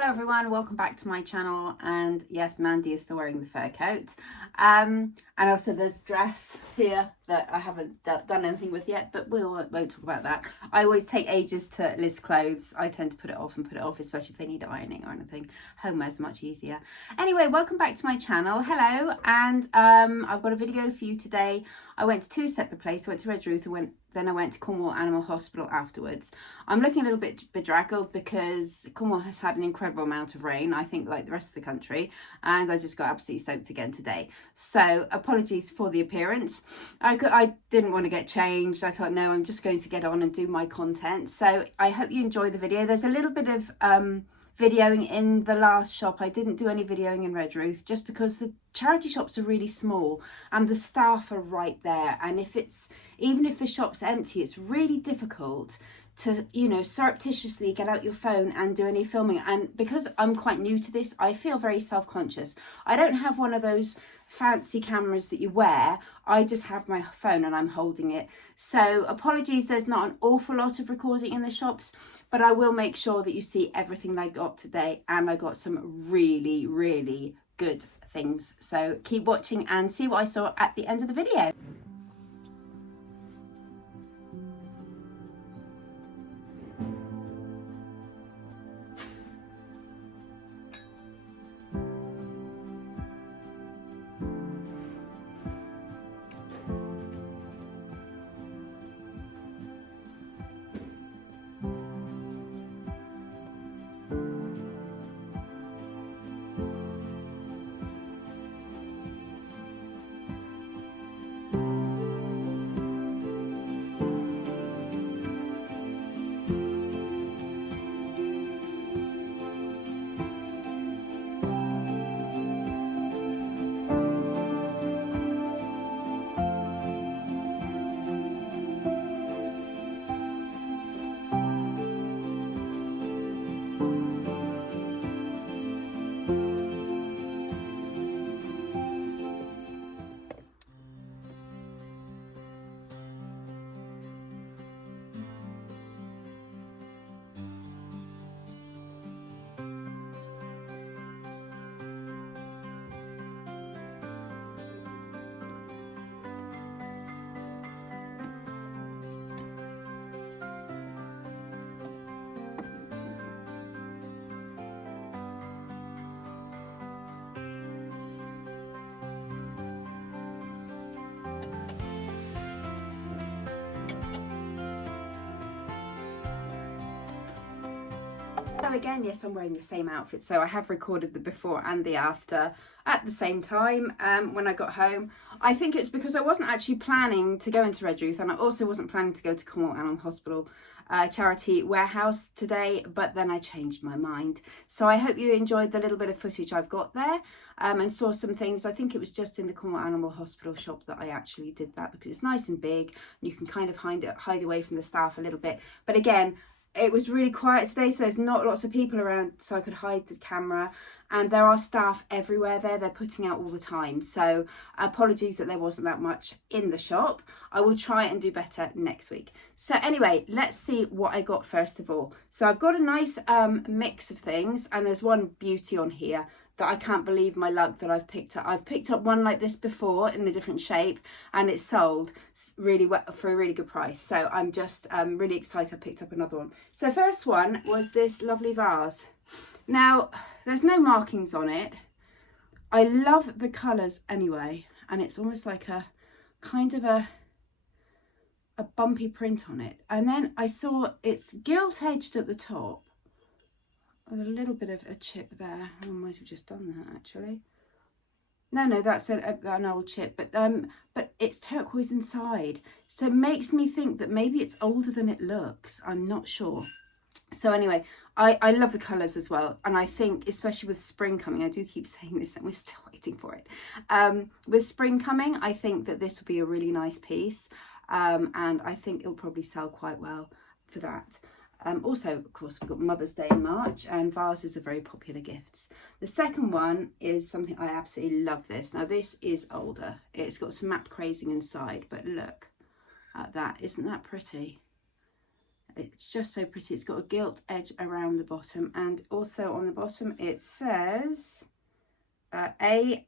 Hello everyone, welcome back to my channel. And yes, Mandy is still wearing the fur coat, and also this dress here that I haven't done anything with yet, but we won't talk about that. I always take ages to list clothes. I tend to put it off, especially if they need ironing or anything. Homewear's much easier. Anyway, welcome back to my channel. Hello, and I've got a video for you today. I went to two separate places. I went to Redruth and then I went to Cornwall Animal Hospital afterwards. I'm looking a little bit bedraggled because Cornwall has had an incredible amount of rain, I think like the rest of the country, and I just got absolutely soaked again today. So apologies for the appearance. I didn't want to get changed. I thought, no, I'm just going to get on and do my content. So I hope you enjoy the video. There's a little bit of videoing in the last shop. I didn't do any videoing in Redruth just because the charity shops are really small and the staff are right there, and even if the shop's empty, it's really difficult to, surreptitiously get out your phone and do any filming. And because I'm quite new to this, I feel very self-conscious. I don't have one of those fancy cameras that you wear. I just have my phone and I'm holding it. So apologies, there's not an awful lot of recording in the shops, but I will make sure that you see everything I got today, and I got some really, really good things. So keep watching and see what I saw at the end of the video. So again, yes, I'm wearing the same outfit. So I have recorded the before and the after at the same time when I got home. I think it's because I wasn't actually planning to go into Redruth, and I also wasn't planning to go to Cornwall Animal Hospital charity warehouse today, but then I changed my mind. So I hope you enjoyed the little bit of footage I've got there and saw some things. I think it was just in the Cornwall Animal Hospital shop that I actually did that, because it's nice and big and you can kind of hide away from the staff a little bit. But again, it was really quiet today, so there's not lots of people around, so I could hide the camera, and there are staff everywhere there. They're putting out all the time, so apologies that there wasn't that much in the shop. I will try and do better next week. So anyway, let's see what I got first of all. So I've got a nice mix of things, and there's one beauty on here that I can't believe my luck that I've picked up. I've picked up one like this before in a different shape, and it's sold really well for a really good price. So I'm just really excited I picked up another one. So first one was this lovely vase. Now, there's no markings on it. I love the colours anyway, and it's almost like a kind of a bumpy print on it. And then I saw it's gilt edged at the top, with a little bit of a chip there. I might have just done that actually. No, that's an old chip, but it's turquoise inside, so it makes me think that maybe it's older than it looks. I'm not sure. So anyway, I love the colours as well, and I think especially with spring coming, I do keep saying this and we're still waiting for it, with spring coming, I think that this will be a really nice piece, and I think it'll probably sell quite well for that. Also, of course, we've got Mother's Day in March, and vases are very popular gifts. The second one is something I absolutely love this. Now, this is older. It's got some map crazing inside, but look at that. Isn't that pretty? It's just so pretty. It's got a gilt edge around the bottom, and also on the bottom it says AGR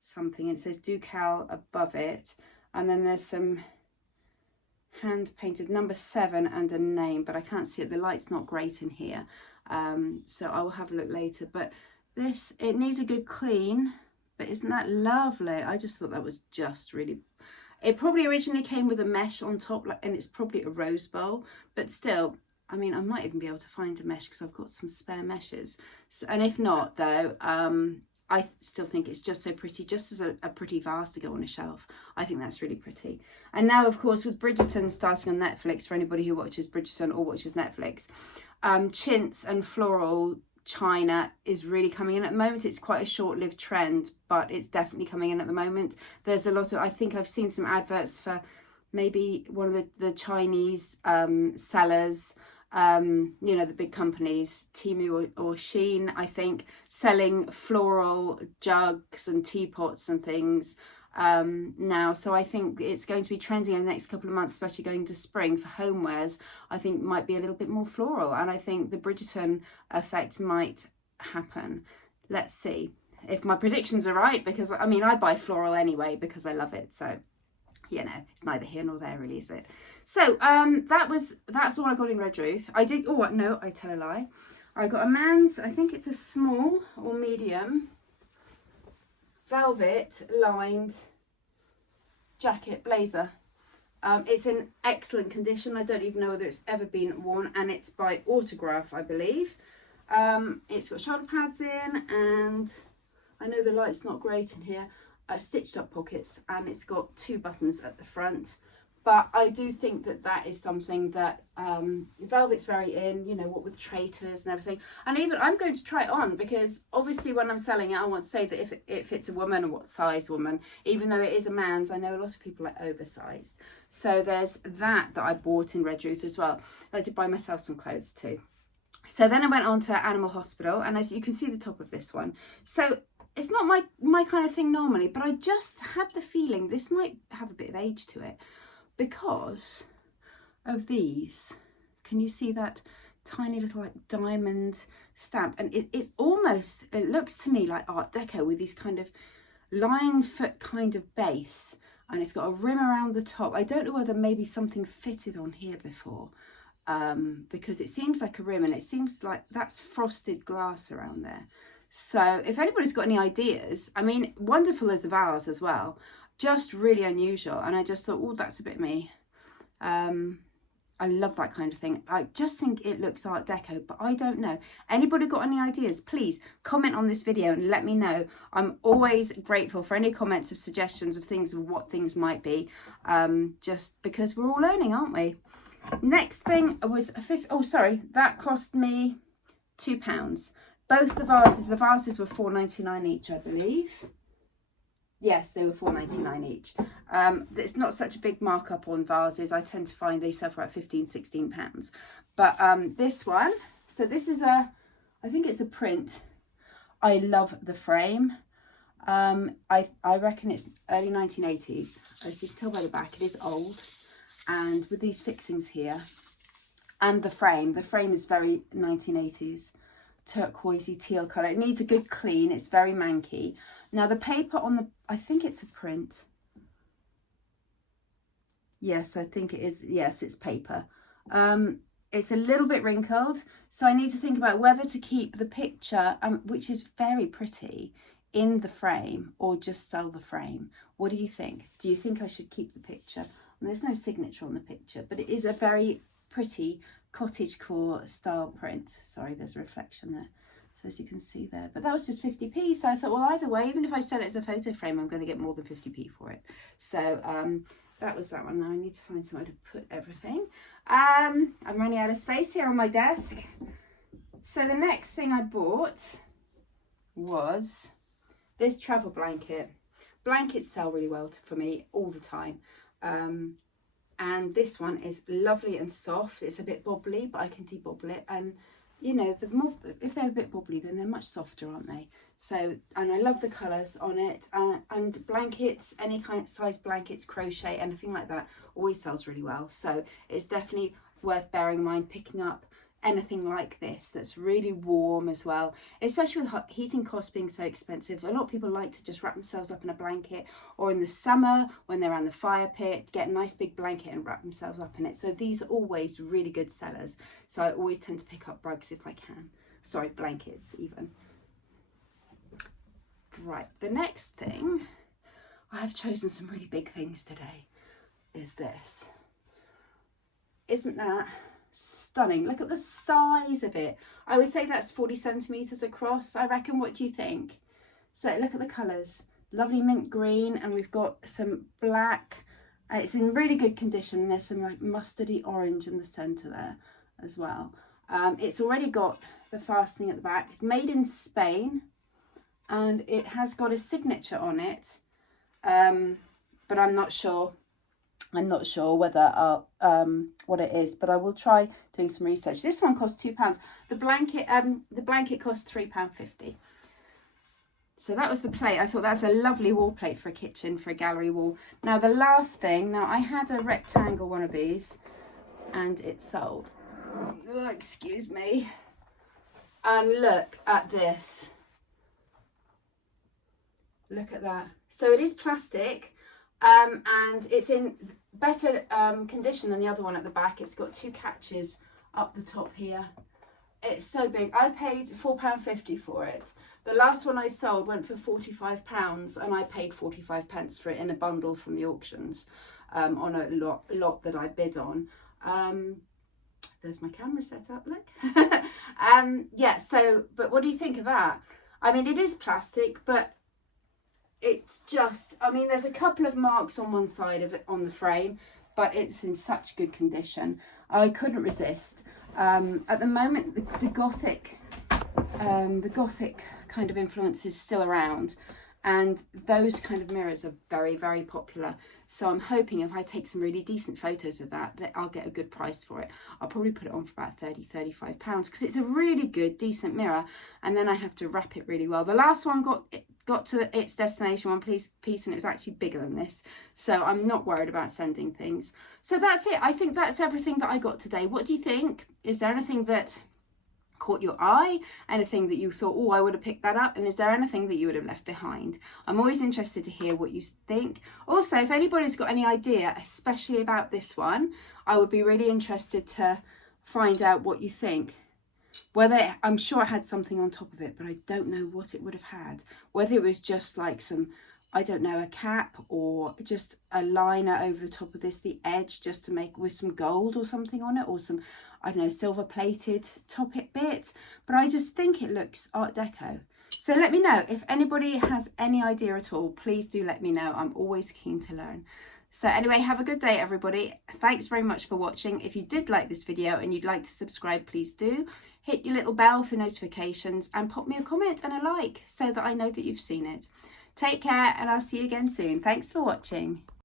something, and it says Ducal above it, and then there's some hand painted number 7 and a name, but I can't see it. The light's not great in here, so I will have a look later. But this, it needs a good clean, but isn't that lovely? I just thought that was just really, it probably originally came with a mesh on top, like, and it's probably a rose bowl, but still, I mean, I might even be able to find a mesh because I've got some spare meshes. So, and if not though, I still think it's just so pretty, just as a pretty vase to go on a shelf. I think that's really pretty. And now, of course, with Bridgerton starting on Netflix, for anybody who watches Bridgerton or watches Netflix, chintz and floral china is really coming in at the moment. It's quite a short-lived trend, but it's definitely coming in at the moment. There's a lot of, I think I've seen some adverts for maybe one of the Chinese sellers, you know, the big companies, Temu or Shein, I think, selling floral jugs and teapots and things now. So I think it's going to be trending in the next couple of months, especially going to spring for homewares. I think might be a little bit more floral, and I think the Bridgerton effect might happen. Let's see if my predictions are right, because I mean, I buy floral anyway because I love it. So, you know, it's neither here nor there really, is it? So that's all I got in Redruth. I did, oh no, I tell a lie. I got a man's, I think it's a small or medium velvet lined jacket blazer. It's in excellent condition. I don't even know whether it's ever been worn, and it's by Autograph, I believe. It's got shoulder pads in, and I know the light's not great in here. Stitched up pockets, and it's got 2 buttons at the front. But I do think that that is something that velvet's very in, you know, what with traitors and everything. And even I'm going to try it on, because obviously when I'm selling it, I want to say that if it's a woman or what size woman, even though it is a man's, I know a lot of people are oversized. So there's that I bought in Redruth as well. I did buy myself some clothes too. So then I went on to Animal Hospital, and as you can see the top of this one. So it's not my kind of thing normally, but I just had the feeling this might have a bit of age to it, because of these. Can you see that tiny little like diamond stamp? And it's almost, it looks to me like Art Deco with these kind of lion foot kind of base, and it's got a rim around the top. I don't know whether maybe something fitted on here before, because it seems like a rim, and it seems like that's frosted glass around there. So if anybody's got any ideas, I mean, wonderful as a vase as well, just really unusual. And I just thought, oh, that's a bit me. I love that kind of thing. I just think it looks Art Deco, but I don't know. Anybody got any ideas? Please comment on this video and let me know. I'm always grateful for any comments of suggestions of things, of what things might be, just because we're all learning, aren't we? Next thing was that cost me £2. Both the vases were $4.99 each, I believe. Yes, they were $4.99 each. It's not such a big markup on vases. I tend to find they sell for about £15-16. But this one, so this is I think it's a print. I love the frame. I reckon it's early 1980s. As you can tell by the back, it is old. And with these fixings here, and the frame is very 1980s. Turquoisey teal colour. It needs a good clean. It's very manky. Now the paper on the, I think it's a print. Yes, I think it is. Yes, it's paper. It's a little bit wrinkled, so I need to think about whether to keep the picture, which is very pretty, in the frame, or just sell the frame. What do you think? Do you think I should keep the picture? And there's no signature on the picture, but it is a very pretty cottagecore style print. Sorry, there's a reflection there, so as you can see there. But that was just 50p, so I thought, well, either way, even if I sell it as a photo frame, I'm going to get more than 50p for it. So that was that one. Now I need to find somewhere to put everything. I'm running out of space here on my desk. So the next thing I bought was this travel blanket. Blankets sell really well for me all the time. And this one is lovely and soft. It's a bit bobbly, but I can debobble it. And you know, the more, if they're a bit wobbly, then they're much softer, aren't they? So, and I love the colours on it, and blankets, any kind of size blankets, crochet, anything like that, always sells really well. So it's definitely worth bearing in mind picking up anything like this that's really warm as well, especially with heating costs being so expensive. A lot of people like to just wrap themselves up in a blanket, or in the summer when they're around the fire pit, get a nice big blanket and wrap themselves up in it. So these are always really good sellers. So I always tend to pick up rugs if I can. Sorry, blankets even. Right, the next thing, I have chosen some really big things today, is this. Isn't that stunning? Look at the size of it. I would say that's 40 centimeters across, I reckon. What do you think? So look at the colors. Lovely mint green, and we've got some black. It's in really good condition, and there's some like mustardy orange in the center there as well. It's already got the fastening at the back. It's made in Spain, and it has got a signature on it, but I'm not sure whether what it is, but I will try doing some research. This one costs £2. The blanket costs £3.50. So that was the plate. I thought that's a lovely wall plate for a kitchen, for a gallery wall. Now the last thing, now I had a rectangle one of these, and it sold. Oh, excuse me. And look at this. Look at that. So it is plastic, and it's in better condition than the other one at the back. It's got 2 catches up the top here. It's so big. I paid £4.50 for it. The last one I sold went for £45, and I paid 45p for it in a bundle from the auctions, on a lot that I bid on. There's my camera set up, look. Yeah, so, but what do you think of that? I mean, it is plastic, but it's just, I mean, there's a couple of marks on one side of it on the frame, but it's in such good condition. I couldn't resist. At the moment, the Gothic kind of influence is still around, and those kind of mirrors are very, very popular. So I'm hoping if I take some really decent photos of that I'll get a good price for it. I'll probably put it on for about £30-35, because it's a really good, decent mirror, and then I have to wrap it really well. The last one got to its destination one piece, and it was actually bigger than this, so I'm not worried about sending things. So that's it. I think that's everything that I got today. What do you think? Is there anything that caught your eye, anything that you thought, oh, I would have picked that up? And is there anything that you would have left behind? I'm always interested to hear what you think. Also, if anybody's got any idea, especially about this one, I would be really interested to find out what you think. Whether, I'm sure it had something on top of it, but I don't know what it would have had. Whether it was just like some, I don't know, a cap, or just a liner over the top of this, the edge, just to make with some gold or something on it, or some, I don't know, silver plated top it bit. But I just think it looks Art Deco. So let me know if anybody has any idea at all. Please do let me know. I'm always keen to learn. So anyway, have a good day, everybody. Thanks very much for watching. If you did like this video and you'd like to subscribe, please do. Hit your little bell for notifications, and pop me a comment and a like so that I know that you've seen it. Take care, and I'll see you again soon. Thanks for watching.